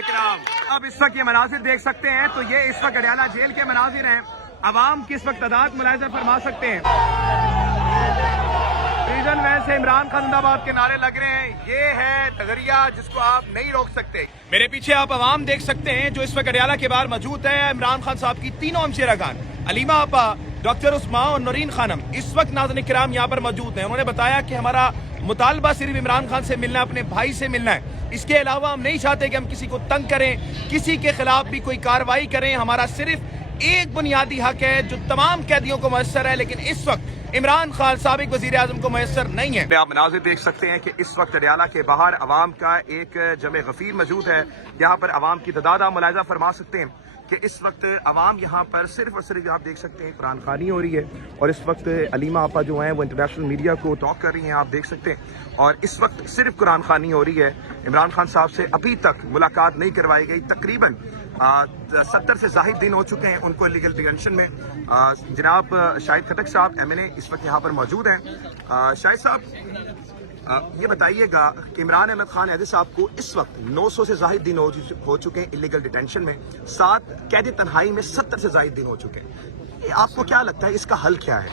इकराम, अब इस वक्त ये मनाजिर देख सकते हैं, तो ये इस वक्त अडयाला जेल के मनाजिर हैं। अवाम किस वक्त तादाद मुलाहिजा फरमा सकते हैं। प्रिजन वैन से इमरान खान जिंदाबाद के नारे लग रहे हैं। ये है नजरिया जिसको आप नहीं रोक सकते। मेरे पीछे आप अवाम देख सकते हैं जो इस वक्त अडयाला के बाहर मौजूद है। इमरान खान साहब की तीनों हमशेरा खान, अलीमा आपा, डॉक्टर उस्मा और नौरीन खानम इस वक्त नाज़रीन किराम यहाँ पर मौजूद हैं। उन्होंने बताया कि हमारा मुतालबा सिर्फ इमरान खान से मिलना है, अपने भाई से मिलना है। इसके अलावा हम नहीं चाहते कि हम किसी को तंग करें, किसी के खिलाफ भी कोई कार्रवाई करें। हमारा सिर्फ एक बुनियादी हक है जो तमाम कैदियों को मैसर है, लेकिन इस वक्त इमरान खान साबिक वजीर आजम को मैसर नहीं है। आप मनाजिर देख सकते हैं कि इस वक्त अडयाला के बाहर अवाम का एक जमे गफीर मौजूद है। यहाँ पर अवाम की तादाद आप मुलाहिजा फरमा सकते हैं कि इस वक्त अवाम यहाँ पर सिर्फ और सिर्फ आप देख सकते हैं कुरान खानी हो रही है। और इस वक्त अलीमा आपा जो हैं वो इंटरनेशनल मीडिया को टॉक कर रही हैं, आप देख सकते हैं। और इस वक्त सिर्फ कुरान खानी हो रही है। इमरान खान साहब से अभी तक मुलाकात नहीं करवाई गई। तकरीबन 70 से जाहिद दिन हो चुके हैं उनको इलीगल डिटेंशन में। जनाब शाहिद खटक साहब MNA इस वक्त यहाँ पर मौजूद हैं। शाहिद साहब ये बताइएगा कि इमरान अहमद खान हैदर साहब को इस वक्त 900 से जाहिद दिन हो चुके हैं इलीगल डिटेंशन में। 7 कैदी तन्हाई में 70 से जाहिद दिन हो चुके हैं। आपको क्या लगता है इसका हल क्या है?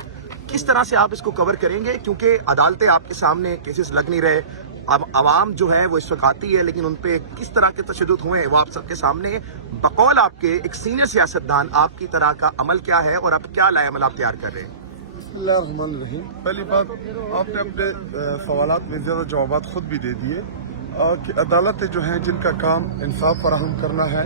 किस तरह से आप इसको कवर करेंगे? क्योंकि अदालतें आपके सामने केसेस लग नहीं रहे। अब आवाम जो है वो इस वक्त आती है, लेकिन उन पे किस तरह के तशद्दुद हुए हैं वो आप सबके सामने है। बकौल आपके एक सीनियर सियासतदान आपकी तरह का अमल क्या है और आप क्या लाए अमल आप तैयार कर रहे हैं? बिस्मिल्लाहिर्रहमानिर्रहीम। पहली बात, आपने अपने सवालात में ज़्यादा जवाबात खुद भी दे दिए कि अदालतें जो हैं जिनका काम इंसाफ फराहम करना है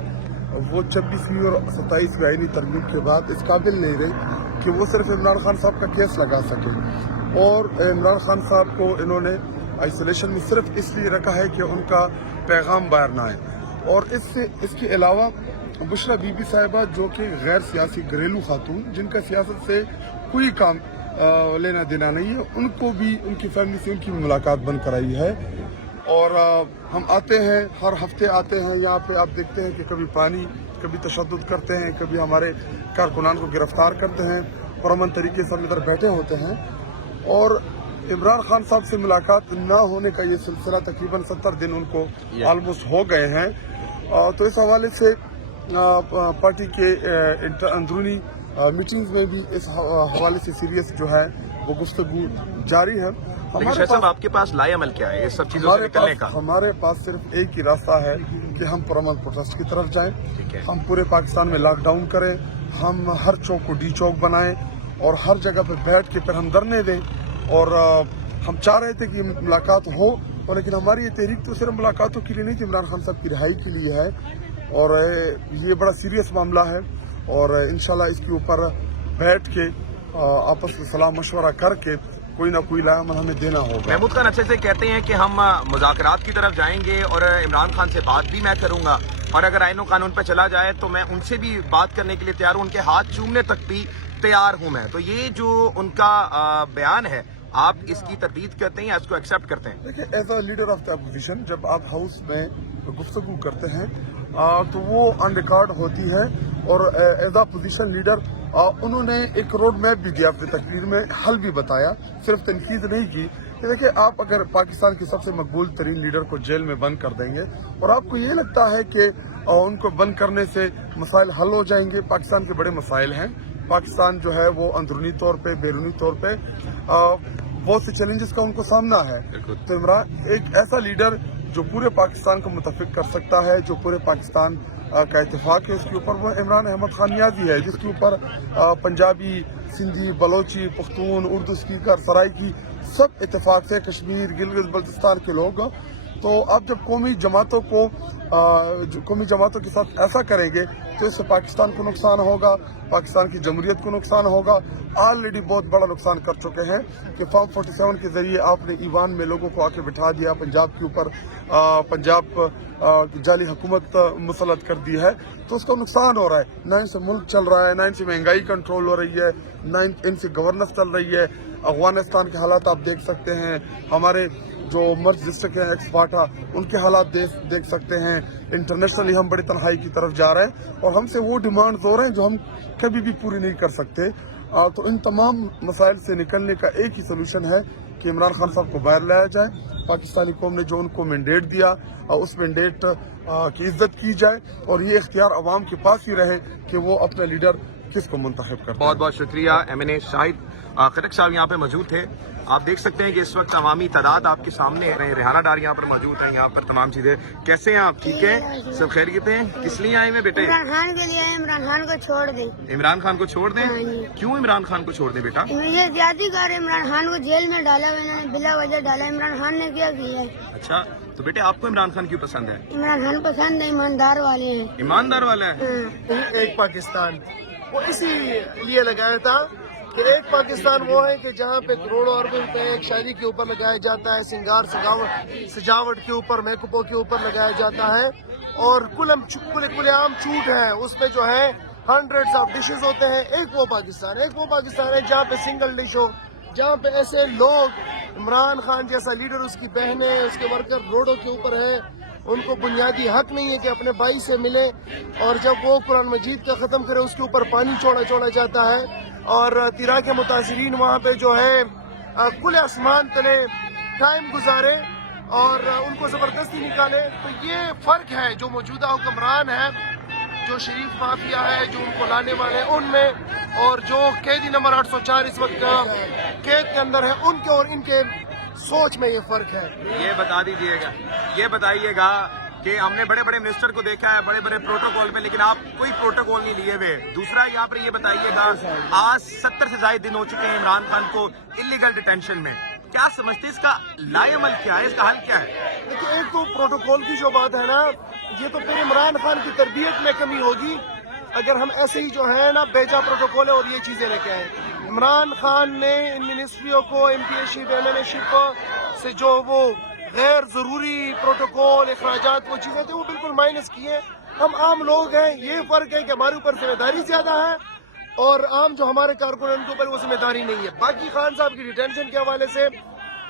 वो 26वीं और 27वीं आईनी तरमीम के बाद इस काबिल नहीं रहे कि वो सिर्फ इमरान खान साहब का केस लगा सके। और इमरान खान साहब को इन्होंने आइसोलेशन में सिर्फ इसलिए रखा है कि उनका पैगाम बाहर ना आए। और इसके अलावा बुशरा बीबी साहिबा जो कि गैर सियासी घरेलू खातून जिनका सियासत से कोई काम लेना देना नहीं है, उनको भी उनकी फैमिली से उनकी मुलाकात बंद कराई है। और हम आते हैं, हर हफ्ते आते हैं यहाँ पे। आप देखते हैं कि कभी पानी, कभी तशद्दुद करते हैं, कभी हमारे कारकुनान को गिरफ्तार करते हैं, पुरअमन तरीके से हम इधर बैठे होते हैं। और इमरान खान साहब से मुलाकात ना होने का ये सिलसिला तकरीबन 70 दिन उनको ऑलमोस्ट हो गए हैं। तो इस हवाले से पार्टी के अंदरूनी मीटिंग्स में भी इस हवाले से सीरियस जो है वो गुफ्तगू जारी है। हमारे पास आपके पास लाए अमल क्या है इस सब चीजों से निकलने का? हमारे पास सिर्फ एक ही रास्ता है कि हम पुरअमन प्रोटेस्ट की तरफ जाएं। हम पूरे पाकिस्तान में लॉकडाउन करें, हम हर चौक को डी चौक बनाएं और हर जगह पर बैठ के फिर हम धरने दें। और हम चाह रहे थे कि मुलाकात हो, और लेकिन हमारी ये तहरीक तो सिर्फ मुलाकातों के लिए नहीं, कि इमरान खान साहब की रिहाई के लिए है। और ये बड़ा सीरियस मामला है और इंशाल्लाह इसके ऊपर बैठ के आपस में सलाह मशवरा करके कोई ना कोई लायामल हमें देना होगा। महमूद खान अच्छे से कहते हैं कि हम मुज़ाकरात की तरफ जाएंगे और इमरान खान से बात भी मैं करूंगा, और अगर आईनो कानून पर चला जाए तो मैं उनसे भी बात करने के लिए तैयार हूँ, उनके हाथ चूमने तक भी तैयार हूँ मैं। तो ये जो उनका बयान है, आप इसकी तरदीद करते हैं या इसको एक्सेप्ट करते हैं? देखिए, as a leader of the opposition जब आप हाउस में गुफ्तगू करते हैं तो वो ऑन रिकॉर्ड होती है। और एज अ पोजीशन लीडर उन्होंने एक रोड मैप भी दिया अपनी तकरीर में, हल भी बताया, सिर्फ तनकीद नहीं की। देखिए, आप अगर पाकिस्तान के सबसे मकबूल तरीन लीडर को जेल में बंद कर देंगे और आपको ये लगता है कि उनको बंद करने से मसाइल हल हो जाएंगे, पाकिस्तान के बड़े मसाइल हैं। पाकिस्तान जो है वो अंदरूनी तौर पे, बैरूनी तौर पे बहुत से चैलेंजेस का उनको सामना है। तो इमरान एक ऐसा लीडर जो पूरे पाकिस्तान को मुतफिक कर सकता है, जो पूरे पाकिस्तान का इत्तेफाक है, उसके ऊपर वो इमरान अहमद खान नियाज़ी है, जिसके ऊपर पंजाबी, सिंधी, बलोची, पख्तून, उर्दू स्पीकर, सराइकी सब इत्तेफाक से, कश्मीर, गिलगित बल्तिस्तान के लोग। तो आप जब कौमी जमातों के साथ ऐसा करेंगे तो इससे पाकिस्तान को नुकसान होगा, पाकिस्तान की जमहूरियत को नुकसान होगा। ऑलरेडी बहुत बड़ा नुकसान कर चुके हैं कि फॉर्म 47 के जरिए आपने ईवान में लोगों को आके बिठा दिया, पंजाब के ऊपर पंजाब जाली हुकूमत मुसलत कर दी है। तो उसका नुकसान हो रहा है। ना इनसे मुल्क चल रहा है, ना इनसे महंगाई कंट्रोल हो रही है, ना इनसे गवर्नेंस चल रही है। अफगानिस्तान के हालात आप देख सकते हैं, हमारे जो मर्ज डिस्ट्रिक्ट है एक्सपार्टा, उनके हालात देख सकते हैं। इंटरनेशनली हम बड़ी तन्हाई की तरफ जा रहे हैं और हमसे वो डिमांड्स हो रहे हैं जो हम कभी भी पूरी नहीं कर सकते। तो इन तमाम मसाइल से निकलने का एक ही सोल्यूशन है کہ عمران خان صاحب کو باہر لایا جائے. پاکستانی قوم نے جو ان کو مینڈیٹ دیا اس مینڈیٹ کی عزت کی جائے اور یہ اختیار عوام کے پاس ہی رہے کہ وہ اپنا لیڈر کس کو منتخب کرتے ہیں. بہت بہت شکریہ. MNA شاہد خٹک صاحب یہاں پہ موجود تھے. آپ دیکھ سکتے ہیں کہ اس وقت عوامی تعداد آپ کے سامنے ہے. ریحانہ ڈار یہاں پر موجود ہیں. یہاں پر تمام چیزیں. کیسے ہیں آپ؟ ٹھیک ہیں؟ سب خیریت ہیں؟ کس لیے آئے ہیں بیٹے؟ عمران خان کے لیے آئے. عمران خان کو چھوڑ دیں. عمران خان کو چھوڑ دیں؟ کیوں عمران خان کو چھوڑ دیں بیٹا؟ یہ زیادتی کر عمران خان کو جیل میں ڈالا ہوا انہوں نے بلا وجہ ڈالا. عمران خان نے کیا کیا ہے؟ اچھا تو بیٹے آپ کو عمران خان کیوں پسند ہے؟ عمران خان پسند ہے. ایماندار والے ہیں. ایماندار والا ہے. ایک پاکستان وہ اسی لیے لگایا تھا کہ ایک پاکستان وہ ہے کہ جہاں پہ کروڑوں اربوں روپے ایک شادی کے اوپر لگایا جاتا ہے, سنگار سجاوٹ کے اوپر, میک اپوں کے اوپر لگایا جاتا ہے, اور کل عام چھوٹ ہے اس پہ جو ہے ہنڈریڈز آف ڈشز ہوتے ہیں. ایک وہ پاکستان ہے جہاں پہ سنگل ڈش ہو, جہاں پہ ایسے لوگ عمران خان جیسا لیڈر, اس کی بہنیں, اس کے ورکر روڈوں کے اوپر ہیں, ان کو بنیادی حق نہیں ہے کہ اپنے بھائی سے ملے, اور جب وہ قرآن مجید کا ختم کرے اس کے اوپر پانی چھوڑا جاتا ہے, اور تیرا کے متاثرین وہاں پہ جو ہے کھلے آسمان تلے ٹائم گزارے اور ان کو زبردستی نکالے. تو یہ فرق ہے جو موجودہ حکمران ہے, جو شریف مافیا ہے, جو ان کو لانے والے ہیں ان میں, اور جو قیدی نمبر 804 اس وقت قید کے اندر ہے, ان کے اور ان کے سوچ میں یہ فرق ہے. یہ بتائیے گا کہ ہم نے بڑے بڑے منسٹر کو دیکھا ہے بڑے بڑے پروٹوکول میں, لیکن آپ کوئی پروٹوکول نہیں لیے ہوئے. دوسرا یہاں پر یہ بتائیے گا آج 70 سے زائد دن ہو چکے ہیں عمران خان کو انلیگل ڈیٹینشن میں. کیا سمجھتے اس کا لائے عمل کیا ہے, اس کا حل کیا ہے؟ دیکھیں, ایک تو پروٹوکول کی جو بات ہے نا, یہ تو پھر عمران خان کی تربیت میں کمی ہوگی اگر ہم ایسے ہی جو ہے نا بیجا پروٹوکول ہے اور یہ چیزیں لے کے آئیں. عمران خان نے ان منسٹریوں کو MPA شپ MNA شپ سے جو وہ غیر ضروری پروٹوکول اخراجات وہ چیزیں تھے وہ بالکل مائنس کیے. ہم عام لوگ ہیں, یہ فرق ہے کہ ہمارے اوپر ذمہ داری زیادہ ہے اور عام جو ہمارے کارکنوں کے اوپر وہ ذمہ داری نہیں ہے. باقی خان صاحب کی ڈیٹینشن کے حوالے سے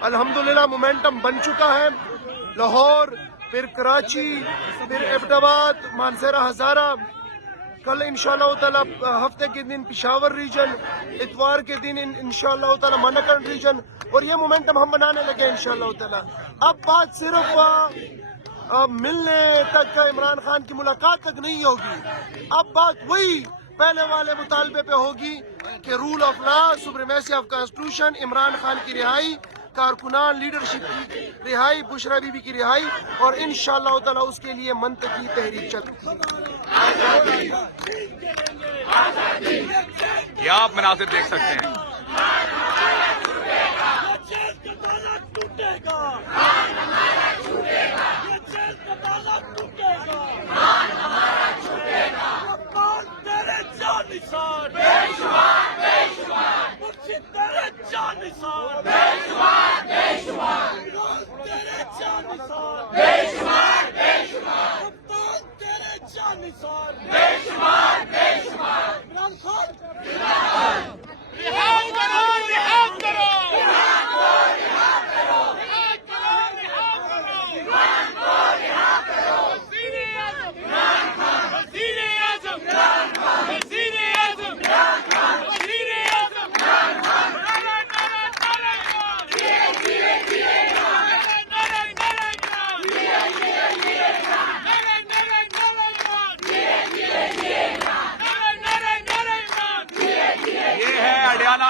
الحمدللہ مومنٹم بن چکا ہے. لاہور, پھر کراچی, پھر ایبٹ آباد, مانسہرہ, ہزارہ, کل انشاءاللہ تعالی ہفتے کے دن پشاور ریجن, اتوار کے دن انشاءاللہ تعالی مانکرن ریجن, اور یہ مومنٹم ہم بنانے لگے انشاءاللہ تعالی. اب بات صرف ملنے تک, عمران خان کی ملاقات تک نہیں ہوگی. اب بات وہی پہلے والے مطالبے پہ ہوگی کہ rule of law, supremacy of constitution, Imran Khan کی رہائی, کارکنان لیڈرشپ کی رہائی, بشرا بی بی کی رہائی, اور انشاءاللہ تعالی اس کے لیے منطقی تحریک چل. یہ آپ مناظر دیکھ سکتے ہیں.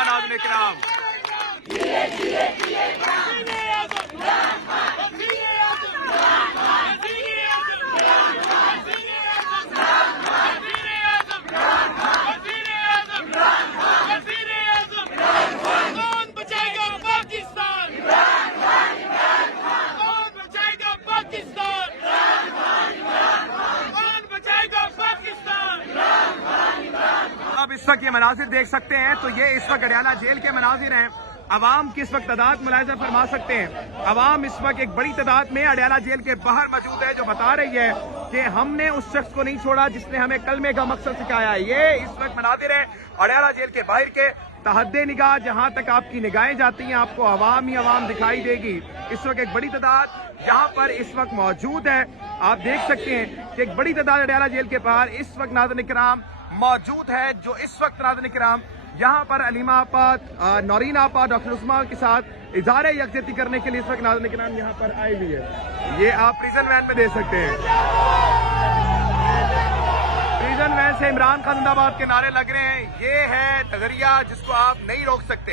ناظرین کرام, اب اس وقت یہ مناظر دیکھ سکتے ہیں تو یہ اس وقت اڈیالہ جیل کے مناظر ہیں. عوام کی اس وقت تعداد ملاحظہ فرما سکتے ہیں. عوام اس وقت ایک بڑی تعداد میں اڈیالہ جیل کے باہر موجود ہے, جو بتا رہی ہے کہ ہم نے اس شخص کو نہیں چھوڑا جس نے ہمیں کلمے کا مقصد سکھایا. یہ اس وقت مناظر ہے اڈیالہ جیل کے باہر کے. تحد نگاہ جہاں تک آپ کی نگاہیں جاتی ہیں آپ کو عوام ہی عوام دکھائی دے گی. اس وقت ایک بڑی تعداد یہاں پر اس وقت موجود ہے. آپ دیکھ سکتے ہیں کہ ایک بڑی تعداد اڈیالہ جیل کے باہر اس وقت ناظرین کرام موجود ہے, جو اس وقت ناظرین کرام یہاں پر علیمہ آپا, نورین آپا, ڈاکٹر عثمان کے ساتھ इजहार यकजहती करने के लिए इस वक्त नाज़रीन किराम यहाँ पर आई हुई है। ये आप प्रिजन वैन में दे सकते हैं। प्रिजन वैन से इमरान खान जिंदाबाद के नारे लग रहे हैं। ये है नजरिया जिसको आप नहीं रोक सकते।